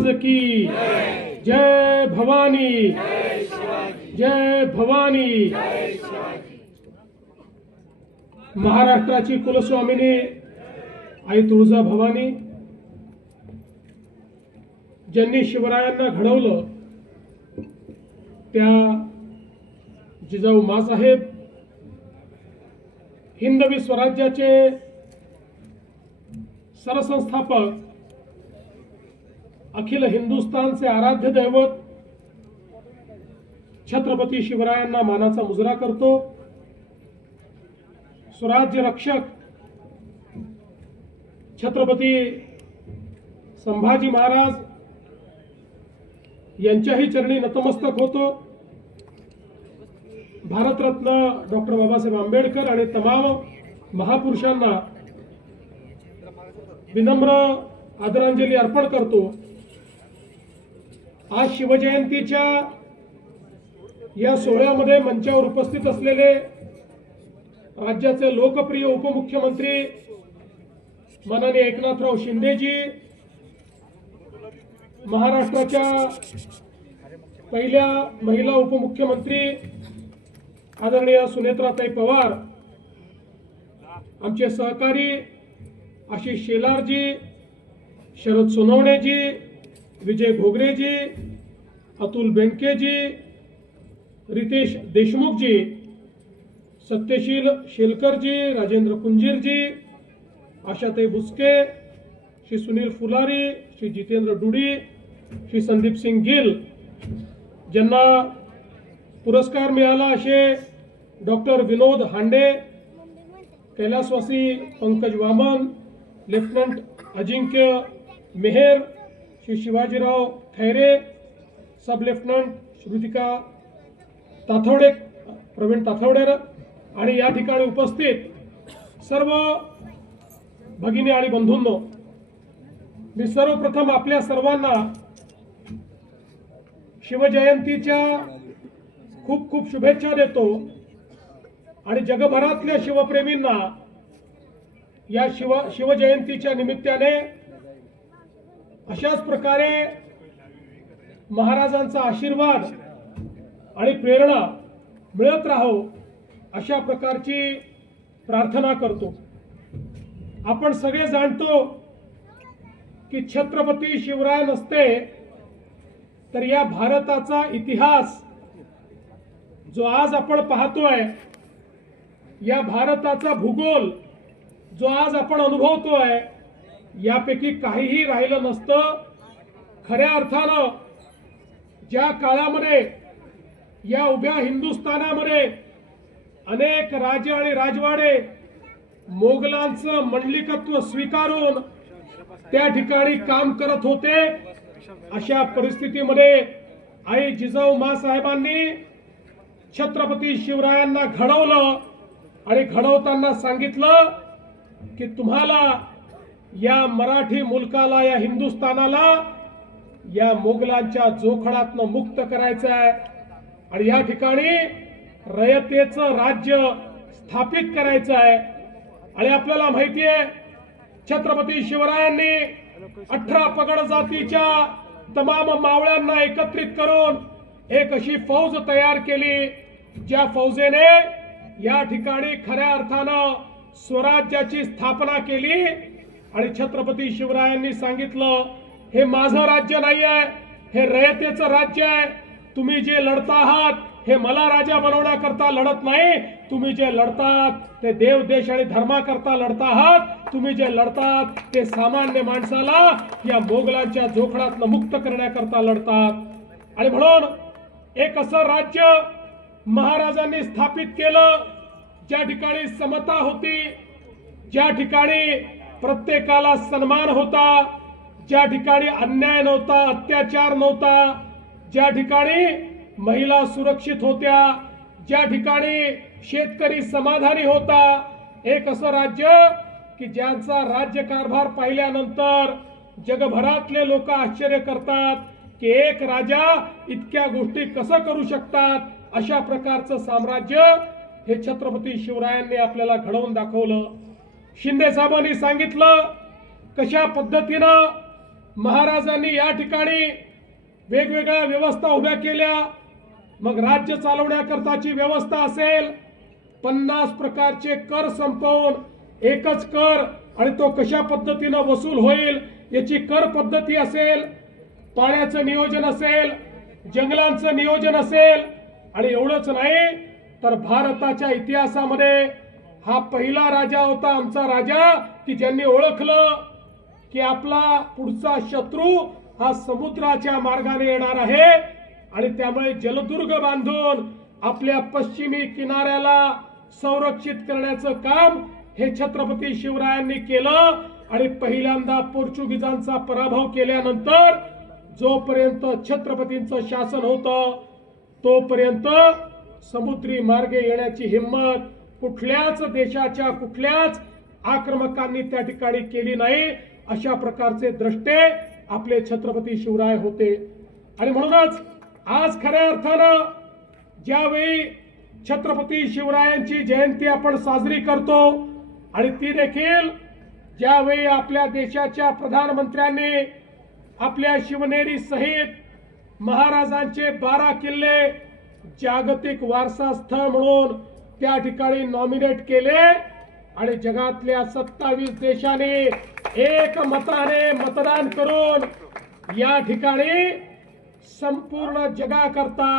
की जय भवानी, जय भवानी। महाराष्ट्राची कुलस्वामिनी आई तुळजा भवानी, ज्यांनी शिवरायांना घडवलं त्या जिजाऊ माँसाहेब, हिंदवी स्वराज्याचे सरसंस्थापक, अखिल हिंदुस्थानचे आराध्य दैवत छत्रपती शिवरायांना मानाचा मुजरा करतो। स्वराज्य रक्षक छत्रपती संभाजी महाराज यांच्याही चरणी नतमस्तक होतो। भारतरत्न डॉक्टर बाबासाहेब आंबेडकर आणि तमाम महापुरुषांना विनम्र आदरांजली अर्पण करतो। आज शिवजयंतीच्या या सोहळ्यामध्ये मंचावर उपस्थित असलेले राज्याचे लोकप्रिय उपमुख्यमंत्री माननीय एकनाथराव शिंदेजी, महाराष्ट्राच्या पहिल्या महिला उपमुख्यमंत्री आदरणीय सुनेत्राताई पवार, आमचे सहकारी आशिष शेलारजी, शरद सोनवणेजी, विजय घोगरेजी, अतुल बेंडकेजी, रितेश देशमुखजी, सत्यशील शेलकरजी, राजेंद्र कुंजीरजी, आशाताई बुचके, श्री सुनील फुलारी, श्री जितेंद्र डुडी, श्री संदीप सिंग गिल, ज्यांना पुरस्कार मिळाला असे डॉक्टर विनोद हांडे, कैलासवासी पंकज वामन, लेफ्टनंट अजिंक्य मेहर, श्री शिवाजीराव खैरे, सब लेफ्टनंट श्रुतिका ताथवडे, प्रवीण ताथवडेर आणि या ठिकाणी उपस्थित सर्व भगिनी आणि बंधूंनो, मी सर्वप्रथम आपल्या सर्वांना शिवजयंतीच्या खूप खूप शुभेच्छा देतो आणि जगभरातल्या शिवप्रेमींना या शिवजयंतीच्या निमित्ताने अशाच प्रकारे महाराजांचा आशीर्वाद आणि प्रेरणा मिळत राहो अशा प्रकारची प्रार्थना करतो। आपण सगळे जाणतो की छत्रपती शिवराय नसते तर या भारताचा इतिहास जो आज आपण पाहतोय, या भारताचा भूगोल जो आज आपण अनुभवतोय, यापैकी काहीही राहिलं नसतं। खऱ्या अर्थानं ज्या काळामध्ये या उभ्या हिंदुस्थानामध्ये अनेक राजे आणि राजवाडे मोगलांचं मंडलिकत्व स्वीकारून त्या ठिकाणी काम करत होते, अशा परिस्थितीमध्ये आई जिजाऊ माँसाहेबांनी छत्रपती शिवरायांना घडवलं आणि घडवताना सांगितलं की तुम्हाला या मराठी मुलकाला, या हिंदुस्थानाला या मोगलांच्या जोखडातनं मुक्त करायचं आहे आणि या ठिकाणी रयतेचं राज्य स्थापित करायचं आहे। आणि आपल्याला माहिती आहे छत्रपती शिवरायांनी 18 पगड जातीच्या तमाम मावळ्यांना एकत्रित करून एक अशी फौज तयार केली, ज्या फौजेने या ठिकाणी खऱ्या अर्थानं स्वराज्याची स्थापना केली। आणि छत्रपती शिवरायांनी सांगितलं, हे माझं राज्य नाही आहे, हे रयतेचं राज्य आहे। तुम्ही जे लढता आहात हे मला राजा बनवण्याकरता लढत नाही, तुम्ही जे लढतात ते देव, देश आणि धर्माकरता लढता आहात। तुम्ही जे लढतात ते सामान्य माणसाला या मोगलांच्या जोखडातनं मुक्त करण्याकरता लढतात। आणि म्हणून एक असं राज्य महाराजांनी स्थापित केलं ज्या ठिकाणी समता होती, ज्या ठिकाणी प्रत्येकाला सन्मान होता, ज्या ठिकाणी अन्याय नव्हता, अत्याचार नव्हता, ज्या ठिकाणी महिला सुरक्षित होत्या, ज्या ठिकाणी शेतकरी समाधानी होता। एक असं राज्य की ज्यांचा राज्यकारभार पाहिल्यानंतर जगभरातले लोक आश्चर्य करतात की एक राजा इतक्या गोष्टी कसं करू शकतात। अशा प्रकारचं साम्राज्य हे छत्रपती शिवरायांनी आपल्याला घडवून दाखवलं। शिंदे साहेबांनी सांगितलं कशा पद्धतीनं महाराजांनी या ठिकाणी वेगवेगळ्या व्यवस्था उभ्या केल्या. मग राज्य चालवण्याकरताची व्यवस्था असेल, 50 प्रकारचे कर संपवून एकच कर आणि तो कशा पद्धतीनं वसूल होईल याची कर पद्धती असेल, पाण्याचं नियोजन असेल, जंगलांचं नियोजन असेल, आणि एवढंच नाही तर भारताच्या इतिहासामध्ये हा पहिला राजा होता, आमचा राजा, की ज्यांनी ओळखलं की आपला पुढचा शत्रू हा समुद्राच्या मार्गाने येणार आहे आणि त्यामुळे जलदुर्ग बांधून आपल्या पश्चिमी किनाऱ्याला संरक्षित करण्याचं काम हे छत्रपती शिवरायांनी केलं. आणि पहिल्यांदा पोर्चुगीजांचा पराभव केल्यानंतर जोपर्यंत छत्रपतींचं शासन होतं तोपर्यंत समुद्री मार्गे येण्याची हिम्मत कुठल्याच देशाच्या कुठल्याच आक्रमकांनी त्या ठिकाणी केली नाही. अशा प्रकारचे द्रष्टे आपले छत्रपती शिवराय होते. आणि म्हणूनच आज खऱ्या अर्थानं ज्यावेळी छत्रपती शिवरायांची जयंती आपण साजरी करतो आणि ती देखील ज्यावेळी आपल्या देशाच्या प्रधानमंत्र्यांनी आपल्या शिवनेरी सहित महाराजांचे 12 किल्ले जागतिक वारसा स्थळ म्हणून त्या ठिकाणी नॉमिनेट केले आणि जगातल्या 27 देशांनी एकमताने मतदान करून या ठिकाणी संपूर्ण जगाकरता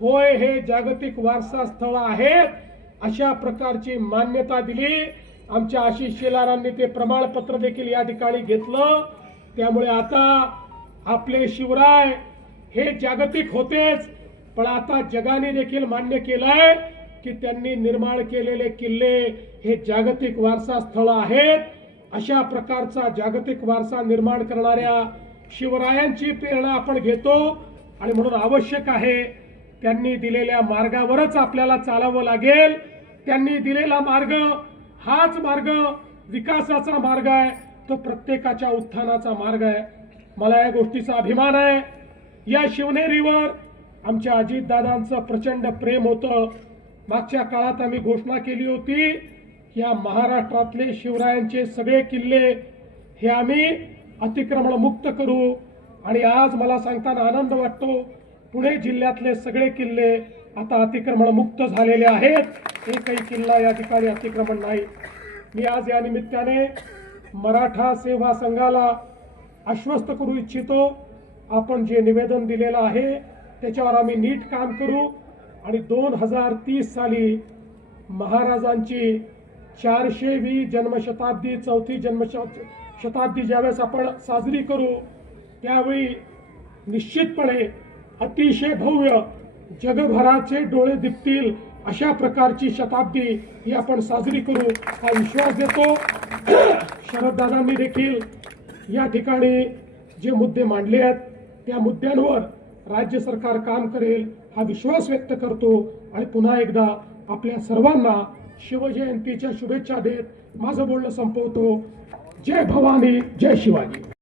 होय हे जागतिक वारसा स्थळ आहेत अशा प्रकारची मान्यता दिली. आमच्या आशिष शेलारांनी ते प्रमाणपत्र देखील या ठिकाणी घेतलं. त्यामुळे आता आपले शिवराय हे जागतिक होतेच, पण आता जगाने देखील मान्य केलंय की त्यांनी निर्माण केलेले किल्ले हे जागतिक वारसा स्थळ आहेत. अशा प्रकारचा जागतिक वारसा निर्माण करणाऱ्या शिवरायांची प्रेरणा आपण घेतो आणि म्हणून आवश्यक आहे त्यांनी दिलेल्या मार्गावरच आपल्याला चालावं लागेल. त्यांनी दिलेला मार्ग हाच मार्ग विकासाचा मार्ग आहे, तो प्रत्येकाच्या उत्थानाचा मार्ग आहे. मला या गोष्टीचा अभिमान आहे. या शिवनेरीवर आमच्या अजितदादांचं प्रचंड प्रेम होतं. मागच्या काळात आम्ही घोषणा केली होती या महाराष्ट्रातले शिवरायांचे सगळे किल्ले हे आम्ही अतिक्रमण मुक्त करू. आणि आज मला सांगताना आनंद वाटतो, पुणे जिल्ह्यातले सगळे किल्ले आता अतिक्रमण मुक्त झालेले आहेत. एकही किल्ला या ठिकाणी अतिक्रमण नाही. मी आज या निमित्ताने मराठा सेवा संघाला आश्वस्त करू इच्छितो, आपण जे निवेदन दिलेलं आहे त्याच्यावर आम्ही नीट काम करू आणि 2030 साली महाराजांची 400वी जन्मशताब्दी, 4थी जन्मशताब्दी ज्यावेळेस आपण साजरी करू त्यावेळी निश्चितपणे अतिशय भव्य, जगभराचे डोळे दिपतील अशा प्रकारची शताब्दी ही आपण साजरी करू हा विश्वास देतो. शरददादांनी देखील या ठिकाणी जे मुद्दे मांडले आहेत त्या मुद्द्यांवर राज्य सरकार काम करेल हा विश्वास व्यक्त करतो. आणि पुन्हा एकदा आपल्या सर्वांना शिवजयंतीच्या शुभेच्छा देत माझं बोलणं संपवतो. जय भवानी, जय शिवाजी.